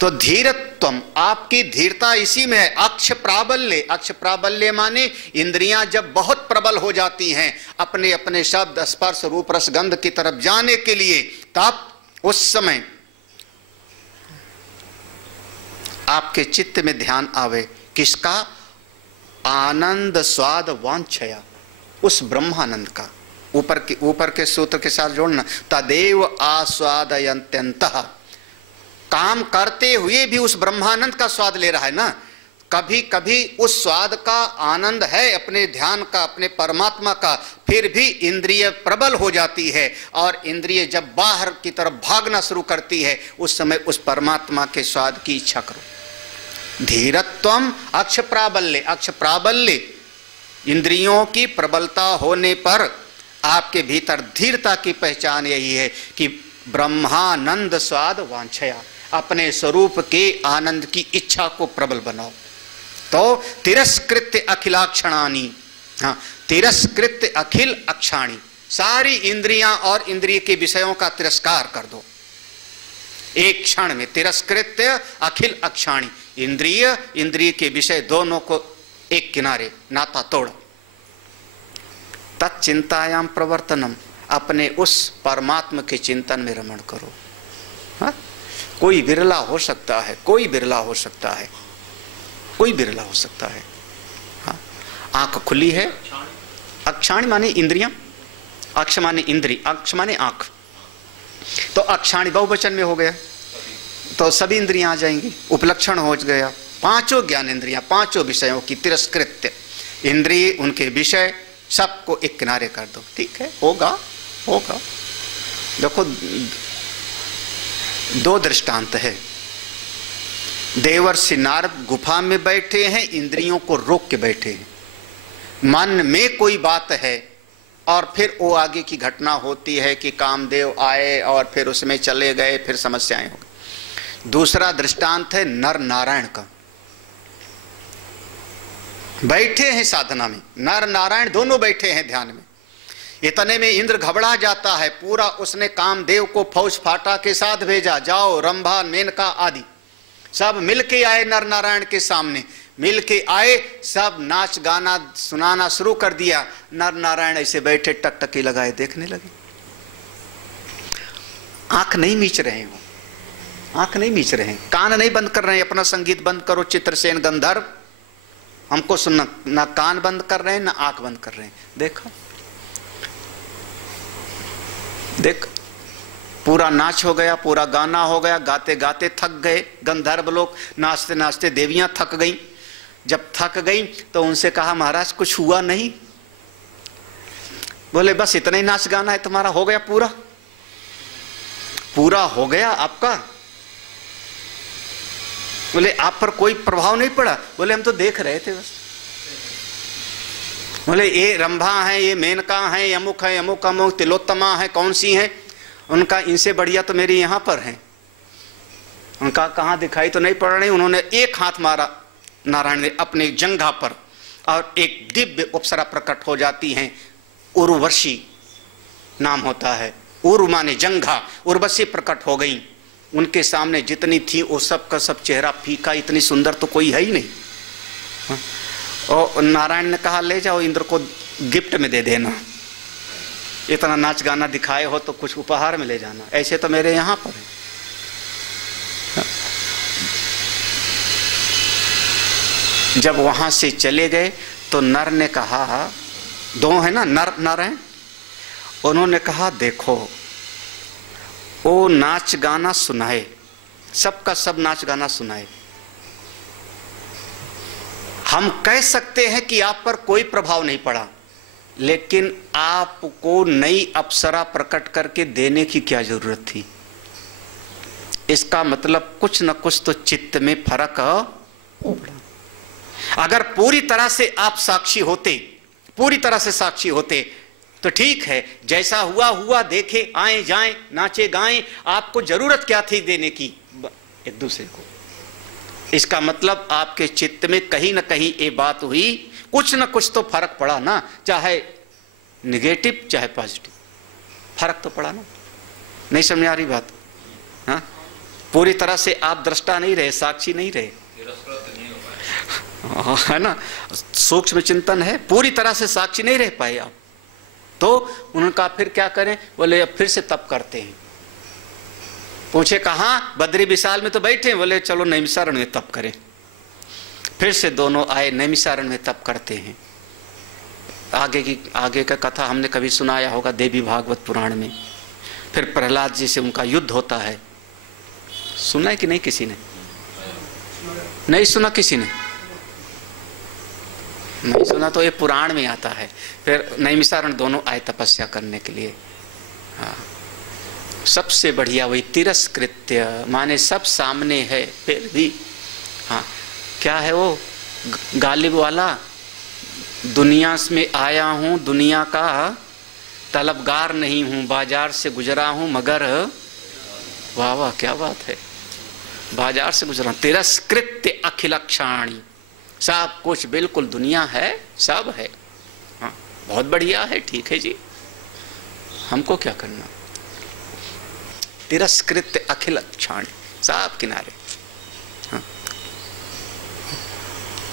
तो धीरत्वम, आपकी धीरता इसी में है। अक्ष प्राबल्य, अक्ष प्राबल्य माने इंद्रियां जब बहुत प्रबल हो जाती हैं अपने अपने शब्द स्पर्श रूप रस गंध की तरफ जाने के लिए, तब उस समय आपके चित्त में ध्यान आवे किसका? आनंद स्वाद वांछया, उस ब्रह्मानंद का। ऊपर के सूत्र के साथ जोड़ना, तदेव आस्वादयन्त्यन्तः, काम करते हुए भी उस ब्रह्मानंद का स्वाद ले रहा है ना। कभी कभी उस स्वाद का आनंद है अपने ध्यान का, अपने परमात्मा का, फिर भी इंद्रिय प्रबल हो जाती है और इंद्रिय जब बाहर की तरफ भागना शुरू करती है, उस समय उस परमात्मा के स्वाद की इच्छा करो। धीरत्वम अक्ष प्राबल्य, अक्ष प्राबल्य इंद्रियों की प्रबलता होने पर आपके भीतर धीरता की पहचान यही है कि ब्रह्मानंद स्वाद वांछया, अपने स्वरूप के आनंद की इच्छा को प्रबल बनाओ। तो तिरस्कृत्य अखिलाक्षणानि, हाँ, तिरस्कृत्य अखिल अक्षाणी, सारी इंद्रियां और इंद्रिय के विषयों का तिरस्कार कर दो एक क्षण में। तिरस्कृत्य अखिल अक्षाणी, इंद्रिय इंद्रिय के विषय दोनों को एक किनारे, नाता तोड़। तच्चिंतायाम प्रवर्तनम, अपने उस परमात्मा के चिंतन में रमण करो। हाँ? कोई विरला हो सकता है, कोई विरला हो सकता है, कोई विरला हो सकता है। हाँ? आंख खुली है, अक्षाणी माने इंद्रियां, अक्ष माने इंद्री, अक्ष माने आंख, तो अक्षाणी बहुवचन में हो गया तो सभी इंद्रियां आ जाएंगी, उपलक्षण हो गया। पांचों ज्ञान इंद्रियां, पांचों विषयों की तिरस्कृत्य इंद्रिय, उनके विषय सबको एक किनारे कर दो। ठीक है, होगा होगा। देखो, दो दृष्टांत है। देवर्षि नारद गुफा में बैठे हैं, इंद्रियों को रोक के बैठे हैं। मन में कोई बात है और फिर वो आगे की घटना होती है कि कामदेव आए और फिर उसमें चले गए, फिर समस्याएं हो गई। दूसरा दृष्टांत है नर नारायण का। बैठे हैं साधना में, नर नारायण दोनों बैठे हैं ध्यान में। इतने में इंद्र घबरा जाता है, पूरा उसने कामदेव को फौज फाटा के साथ भेजा, जाओ रंभा मेनका आदि सब मिलके आए नर नारायण के सामने, मिलके आए, सब नाच गाना सुनाना शुरू कर दिया। नर नारायण ऐसे बैठे टकटकी लगाए देखने लगे, आंख नहीं मीच रहे हो, आंख नहीं मीच रहे हैं, कान नहीं बंद कर रहे हैं, अपना संगीत बंद करो चित्रसेन गंधर्व, हमको सुनना, ना कान बंद कर रहे हैं ना आंख बंद कर रहे हैं। देखो देख, पूरा नाच हो गया, पूरा गाना हो गया, गाते गाते थक गए गंधर्व लोग, नाचते नाचते देवियां थक गईं। जब थक गईं तो उनसे कहा महाराज कुछ हुआ नहीं? बोले बस इतना ही नाच गाना है तुम्हारा, हो गया पूरा, पूरा हो गया आपका? बोले आप पर कोई प्रभाव नहीं पड़ा? बोले हम तो देख रहे थे बस। बोले ये रंभा है, ये मेनका है, यमुक है, यमुक अमुक तिलोत्तमा है, कौन सी है? उनका इनसे बढ़िया तो मेरी यहाँ पर है। उनका कहाँ दिखाई तो नहीं पड़ रही। उन्होंने एक हाथ मारा नारायण ने अपने जंघा पर, और एक दिव्य अप्सरा प्रकट हो जाती हैं, उर्वशी नाम होता है, उर्व माने जंघा, उर्वशी प्रकट हो गई। उनके सामने जितनी थी वो सब का सब चेहरा फीका, इतनी सुंदर तो कोई है ही नहीं। और नारायण ने कहा ले जाओ इंद्र को गिफ्ट में दे देना, इतना नाच गाना दिखाए हो तो कुछ उपहार में ले जाना, ऐसे तो मेरे यहाँ पर है। जब वहां से चले गए तो नर ने कहा, दो है ना नर नारायण, उन्होंने कहा देखो वो नाच गाना सुनाए, सबका सब नाच गाना सुनाए, हम कह सकते हैं कि आप पर कोई प्रभाव नहीं पड़ा, लेकिन आपको नई अप्सरा प्रकट करके देने की क्या जरूरत थी? इसका मतलब कुछ न कुछ तो चित्त में फर्क पड़ा। अगर पूरी तरह से आप साक्षी होते, पूरी तरह से साक्षी होते तो ठीक है, जैसा हुआ हुआ, देखे आए जाएं, नाचे गाएं, आपको जरूरत क्या थी देने की एक दूसरे को? इसका मतलब आपके चित्त में कहीं ना कहीं ये बात हुई, कुछ ना कुछ तो फर्क पड़ा ना, चाहे निगेटिव चाहे पॉजिटिव, फर्क तो पड़ा ना। नहीं समझ आ रही बात? हाँ, पूरी तरह से आप दृष्टा नहीं रहे, साक्षी नहीं रहे, है ना, सूक्ष्म चिंतन है, पूरी तरह से साक्षी नहीं रह पाए आप। तो उनका फिर क्या करें? बोले अब फिर से तप करते हैं। पूछे कहाँ? बद्री विशाल में तो बैठे। बोले चलो नैमिषारण्य में तप करें। फिर से दोनों आए, नैमिषारण्य में तप करते हैं। आगे का कथा हमने कभी सुनाया होगा देवी भागवत पुराण में। फिर प्रहलाद जी से उनका युद्ध होता है, सुना है कि नहीं? किसी ने नहीं सुना? किसी ने नहीं सुना तो ये पुराण में आता है। फिर नैमिषारण्य दोनों आए तपस्या करने के लिए। हाँ, सबसे बढ़िया वही तिरस्कृत्य, माने सब सामने है फिर भी। हाँ, क्या है वो गालिब वाला, दुनिया में आया हूँ, दुनिया का तलबगार नहीं हूँ, बाजार से गुजरा हूँ मगर, वाह वाह क्या बात है, बाजार से गुजरा, तिरस्कृत्य अखिलक्षाणी, सब कुछ बिल्कुल दुनिया है, सब है। हाँ, बहुत बढ़िया है, ठीक है जी, हमको क्या करना? तिरस्कृत्य अखिलक्षाणी, सब किनारे। हाँ,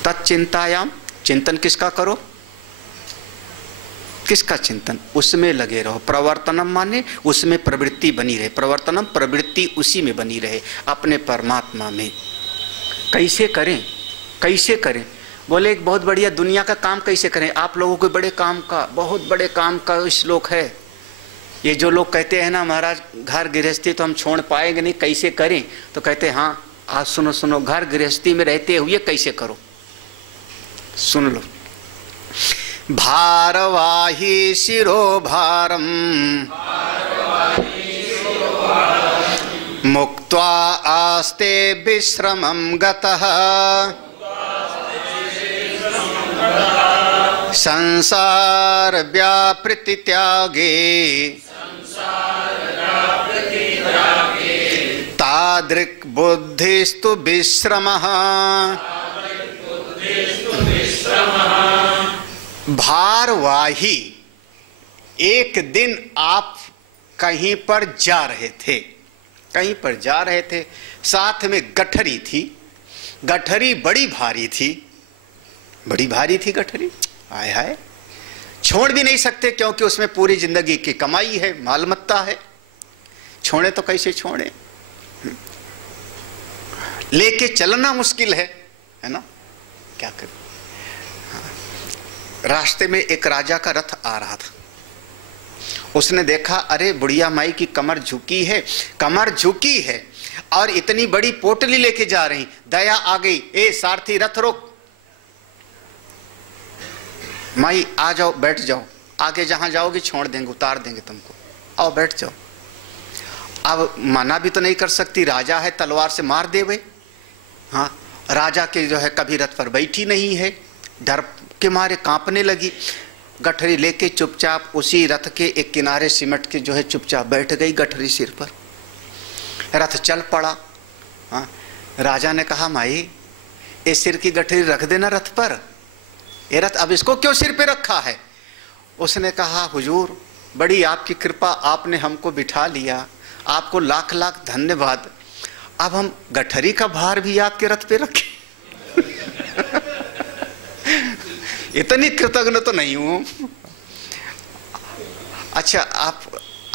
तच्चिंतायाम, चिंतन किसका करो? किसका चिंतन? उसमें लगे रहो। प्रवर्तनम माने उसमें प्रवृत्ति बनी रहे, प्रवर्तनम प्रवृत्ति उसी में बनी रहे, अपने परमात्मा में। कैसे करें? कैसे करें? बोले एक बहुत बढ़िया, दुनिया का काम कैसे करें? आप लोगों के बड़े काम का, बहुत बड़े काम का श्लोक है ये। जो लोग कहते हैं ना महाराज घर गृहस्थी तो हम छोड़ पाएंगे नहीं, कैसे करें? तो कहते हैं हाँ आज सुनो सुनो, घर गृहस्थी में रहते हुए कैसे करो, सुन लो। भारवाही शिरो भारम मुक्त्वा आस्ते विश्रमं गतः संसार व्यापृति त्यागे तादृक् बुद्धिस्तु विश्रमः भारवाही। एक दिन आप कहीं पर जा रहे थे, कहीं पर जा रहे थे, साथ में गठरी थी। गठरी बड़ी भारी थी, बड़ी भारी थी गठरी। आय हाय, छोड़ भी नहीं सकते क्योंकि उसमें पूरी जिंदगी की कमाई है, मालमत्ता है। छोड़े तो कैसे छोड़े, लेके चलना मुश्किल है ना, क्या करें। रास्ते में एक राजा का रथ आ रहा था। उसने देखा, अरे बुढ़िया माई की कमर झुकी है, कमर झुकी है और इतनी बड़ी पोटली लेके जा रही। दया आ गई, ए सारथी रथ रोक, माई आ जाओ, बैठ जाओ, आगे जहां जाओगे छोड़ देंगे, उतार देंगे तुमको, आओ बैठ जाओ। अब मना भी तो नहीं कर सकती, राजा है, तलवार से मार दे भाई। हाँ, राजा के जो है कभी रथ पर बैठी नहीं है, डर के मारे कांपने लगी। गठरी लेके चुपचाप उसी रथ के एक किनारे सिमट के जो है चुपचाप बैठ गई गठरी सिर पर। रथ चल पड़ा। हाँ, राजा ने कहा, माई इस सिर की गठरी रख देना रथ पर, ये रथ अब इसको क्यों सिर पे रखा है। उसने कहा, हुजूर बड़ी आपकी कृपा, आपने हमको बिठा लिया, आपको लाख लाख धन्यवाद। अब हम गठरी का भार भी आपके रथ पे रखें। इतनी कृतज्ञ तो नहीं हूं। अच्छा,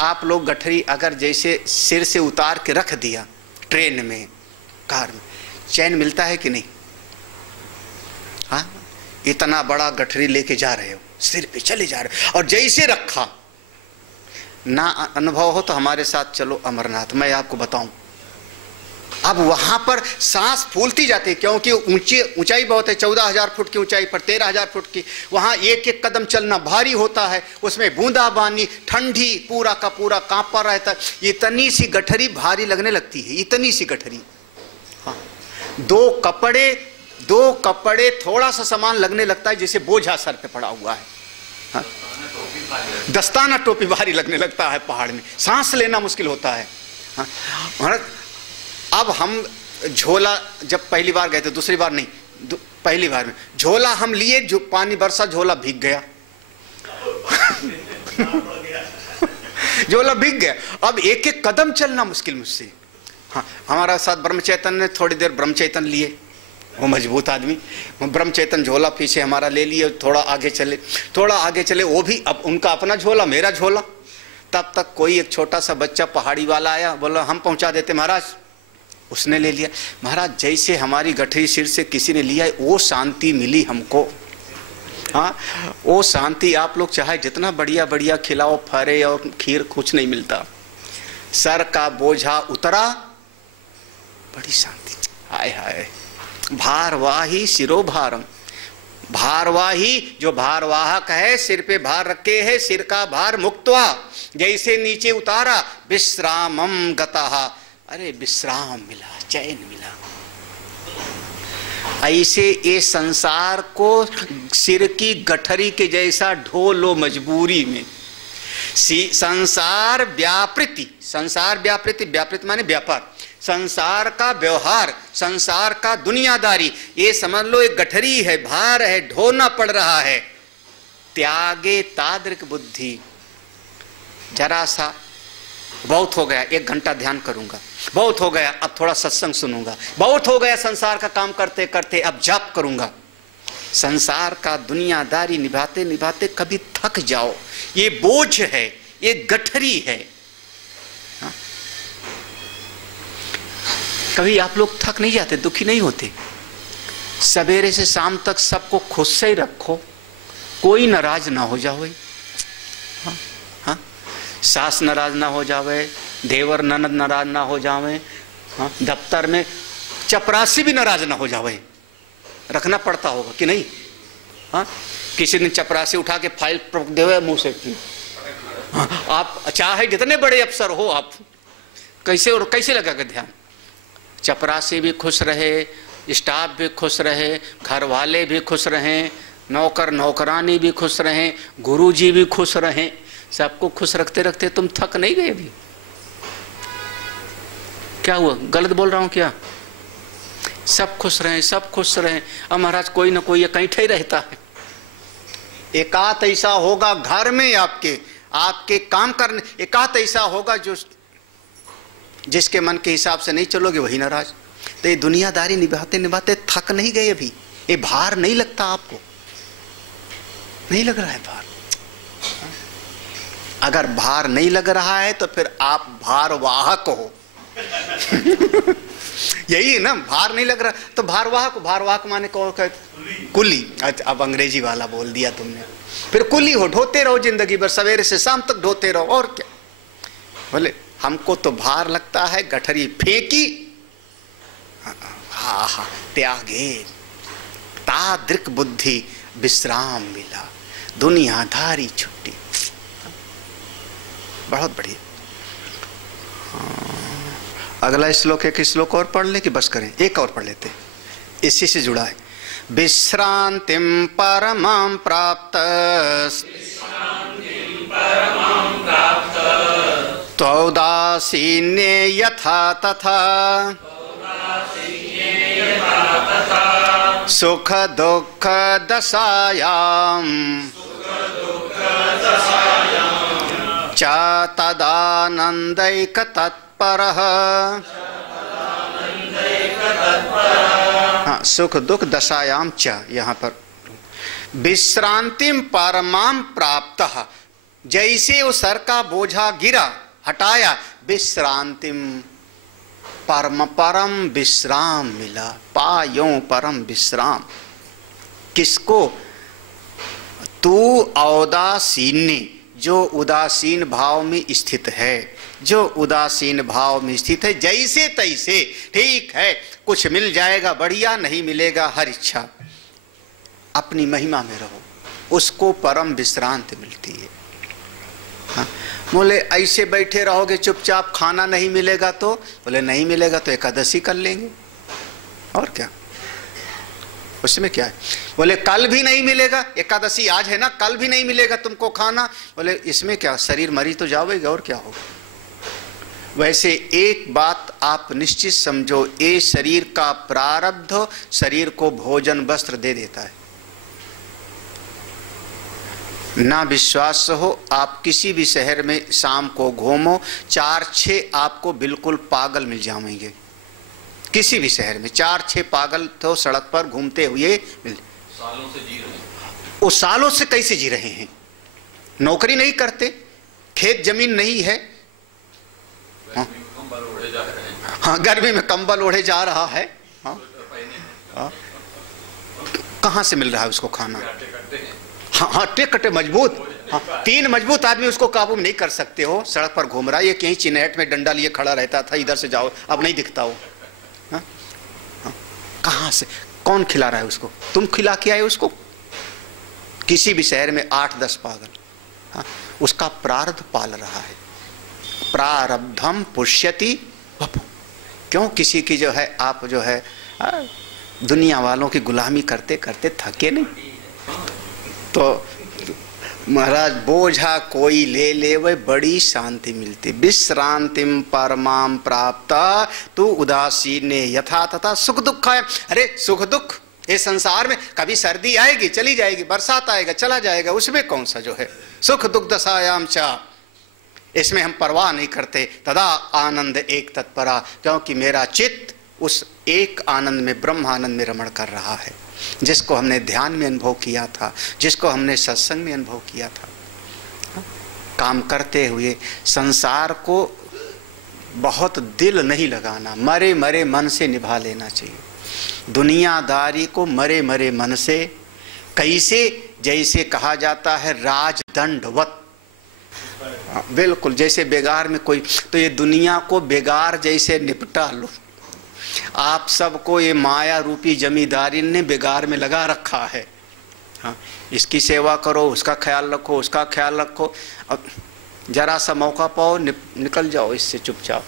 आप लोग गठरी अगर जैसे सिर से उतार के रख दिया ट्रेन में, कार में, चैन मिलता है कि नहीं। हाँ, इतना बड़ा गठरी लेके जा रहे हो, सिर पे चले जा रहे हो, और जैसे रखा ना अनुभव हो तो हमारे साथ चलो अमरनाथ, मैं आपको बताऊं। अब वहां पर सांस फूलती जाती है क्योंकि ऊंचाई बहुत है, 14,000 फुट की ऊंचाई पर 13,000 फुट की। वहां एक एक कदम चलना भारी होता है, उसमें बूंदाबांदी, ठंडी, पूरा का पूरा कांपा रहता है। इतनी सी गठरी भारी लगने लगती है, इतनी सी गठरी। हाँ, दो कपड़े थोड़ा सा सामान लगने लगता है जैसे बोझा सर पे पड़ा हुआ है। हाँ? दस्ताना टोपी भारी लगने लगता है, पहाड़ में सांस लेना मुश्किल होता है। हाँ? अब हम झोला जब पहली बार गए थे, दूसरी बार नहीं, पहली बार में झोला हम लिए, जो पानी बरसा झोला भीग गया। झोला भीग गया। अब एक एक कदम चलना मुश्किल मुझसे। हाँ, हमारा साथ ब्रह्मचैतन ने थोड़ी देर ब्रह्मचैतन लिए, वो मजबूत आदमी, ब्रह्मचैतन झोला पीछे हमारा ले लिए, थोड़ा आगे चले, वो भी अब उनका अपना झोला, मेरा झोला। तब तक कोई एक छोटा सा बच्चा पहाड़ी वाला आया, बोला हम पहुंचा देते महाराज। उसने ले लिया। महाराज जैसे हमारी गठरी सिर से किसी ने लिया, वो शांति मिली हमको। हाँ, वो शांति आप लोग चाहे जितना बढ़िया बढ़िया खिलाओ, फरे और खीर, कुछ नहीं मिलता। सर का बोझा उतरा, बड़ी शांति। हाय हाय, भारवाही शिरो भारम। भारवाही जो भारवाहक है, सिर पे भार रखे है, सिर का भार मुक्त्वा, जैसे नीचे उतारा, विश्रामम गतः, अरे विश्राम मिला, चैन मिला। ऐसे ये संसार को सिर की गठरी के जैसा ढो लो मजबूरी में। संसार व्यापृति, व्यापृति माने व्यापार, संसार का व्यवहार, संसार का दुनियादारी, ये समझ लो एक गठरी है, भार है, ढोना पड़ रहा है। त्यागे तादृक बुद्धि, जरा सा बहुत हो गया, 1 घंटा ध्यान करूंगा, बहुत हो गया अब थोड़ा सत्संग सुनूंगा, बहुत हो गया संसार का काम करते करते अब जाप करूंगा। संसार का दुनियादारी निभाते निभाते कभी थक जाओ, ये बोझ है, ये गठरी है। हा? कभी आप लोग थक नहीं जाते, दुखी नहीं होते? सवेरे से शाम तक सबको खुश से ही रखो, कोई नाराज ना हो जाए। हाँ? हाँ? सास नाराज ना हो जावे, देवर ननद नाराज ना हो जावे, हाँ? दफ्तर में चपरासी भी नाराज ना हो जावे, रखना पड़ता होगा कि नहीं? हाँ, किसी ने चपरासी उठा के फाइल देवे मुंह से, हाँ, आप चाहे जितने बड़े अफसर हो, आप कैसे और कैसे लगेगा ध्यान? चपरासी भी खुश रहे, स्टाफ भी खुश रहे, घर वाले भी खुश रहें, नौकर नौकरानी भी खुश रहें, गुरुजी भी खुश रहें, सबको खुश रखते रखते तुम थक नहीं गए भी? क्या हुआ, गलत बोल रहा हूं क्या? सब खुश रहें, सब खुश रहें। अब महाराज कोई ना कोई कहीं ठे रहता है, एकात ऐसा होगा घर में आपके काम करने, एकात ऐसा होगा जो जिसके मन के हिसाब से नहीं चलोगे वही नाराज। तो ये दुनियादारी निभाते निभाते थक नहीं गए अभी? ये भार नहीं लगता आपको? नहीं लग रहा है भार? अगर भार नहीं लग रहा है तो फिर आप भारवाहक हो। यही है ना, भार नहीं लग रहा तो भारवाहक। भारवाहक माने कौन कहते? कुली। अच्छा, अब अंग्रेजी वाला बोल दिया तुमने। फिर कुली हो, ढोते रहो जिंदगी भर, सवेरे से शाम तक ढोते रहो, और क्या। बोले हमको तो भार लगता है, गठरी फेंकी, हा हा त्यागे, तादृक बुद्धि विश्राम मिला, दुनियादारी छुट्टी। बहुत बढ़िया। अगला श्लोक, एक श्लोक और पढ़ ले कि बस करें? एक और पढ़ लेते, इसी से जुड़ा है। विश्रांतिम परमां प्राप्त त्वौदासीन्ये यथा तथा सुख दुख दशायां च तदानंदैक तत्परः। हाँ, सुख दुख दशायाम च, यहाँ पर विश्रांतिम परमाम प्राप्तः, जैसे वो सर का बोझा गिरा, हटाया, विश्रांतिम परम परम विश्राम मिला, पायो परम विश्राम। किसको? तू औदासीन्य, जो उदासीन भाव में स्थित है, जो उदासीन भाव में स्थित है, जैसे तैसे ठीक है, कुछ मिल जाएगा बढ़िया, नहीं मिलेगा हर इच्छा, अपनी महिमा में रहो, उसको परम विश्रांति मिलती है। हाँ, बोले ऐसे बैठे रहोगे चुपचाप, खाना नहीं मिलेगा तो? बोले नहीं मिलेगा तो एकादशी कर लेंगे, और क्या, उसमें क्या है। बोले कल भी नहीं मिलेगा, एकादशी आज है ना, कल भी नहीं मिलेगा तुमको खाना, बोले इसमें क्या, शरीर मरी तो जाओगे, और क्या होगा। वैसे एक बात आप निश्चित समझो, ये शरीर का प्रारब्ध शरीर को भोजन वस्त्र दे देता है। ना विश्वास हो, आप किसी भी शहर में शाम को घूमो, 4-6 आपको बिल्कुल पागल मिल जाएंगे। किसी भी शहर में 4-6 पागल तो सड़क पर घूमते हुए मिल। सालों से जी रहे हैं। वो सालों से कैसे जी रहे हैं? नौकरी नहीं करते, खेत जमीन नहीं है, हाँ गर्मी में कंबल ओढ़े जा रहा है, हाँ कहाँ से मिल रहा है उसको खाना? हाँ हट्टे कट्टे मजबूत, हाँ 3 मजबूत आदमी उसको काबू में नहीं कर सकते हो। सड़क पर घूम रहा है, ये कहीं चिन्हट में डंडा लिए खड़ा रहता था, इधर से जाओ अब नहीं दिखता हो। हाँ? हाँ? कहाँ से, कौन खिला रहा है उसको? तुम खिला के आए उसको? किसी भी शहर में 8-10 पागल, हाँ? उसका प्रारब्ध पाल रहा है। प्रारब्धम पुष्यति वपु। क्यों किसी की जो है, आप जो है दुनिया वालों की गुलामी करते करते थके नहीं? तो महाराज बोझा कोई ले ले वह बड़ी शांति मिलती। विश्रांतिम परमाम प्राप्त तू उदासीन यथा तथा सुख दुख है। अरे सुख दुख ये संसार में कभी सर्दी आएगी चली जाएगी, बरसात आएगा चला जाएगा, उसमें कौन सा जो है सुख दुख दशायाम चा, इसमें हम परवाह नहीं करते। तदा आनंद एक तत्परा, क्योंकि मेरा चित्त उस एक आनंद में, ब्रह्म आनंद में रमण कर रहा है, जिसको हमने ध्यान में अनुभव किया था, जिसको हमने सत्संग में अनुभव किया था। काम करते हुए संसार को बहुत दिल नहीं लगाना, मरे मरे मन से निभा लेना चाहिए। दुनियादारी को मरे मरे मन से, कैसे, जैसे कहा जाता है राजदंडवत, बिल्कुल जैसे बेगार में कोई, तो ये दुनिया को बेगार जैसे निपटा लो। आप सबको ये माया रूपी जमींदारी ने बेगार में लगा रखा है। हाँ, इसकी सेवा करो, उसका ख्याल रखो, उसका ख्याल रखो, अब जरा सा मौका पाओ निकल जाओ इससे चुपचाप,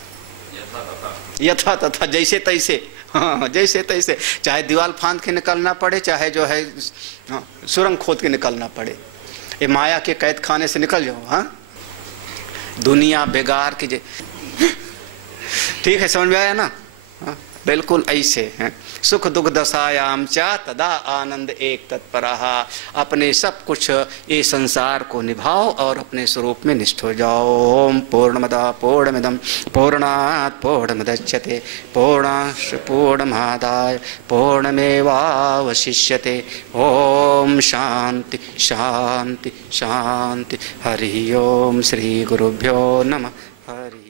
यथा तथा जैसे तैसे। हाँ जैसे तैसे, चाहे दीवार फांद के निकलना पड़े, चाहे जो है हाँ, सुरंग खोद के निकलना पड़े, ये माया के कैद खाने से निकल जाओ। हाँ दुनिया बेगार की ठीक है, समझ में आया ना? हाँ बिल्कुल ऐसे हैं। सुख दुख दशायाम चा तदा आनंद एक तत्परः। अपने सब कुछ ये संसार को निभाओ और अपने स्वरूप में निष्ठ हो जाओ। ओम पूर्णमदा पूर्णमिदं पूर्णात् पूर्णमुदच्यते पूर्णस्य पूर्णमादाय पूर्णमेवावशिष्यते। ओम शांति शांति शांति। हरि ओम। श्री गुरुभ्यो नमः। हरि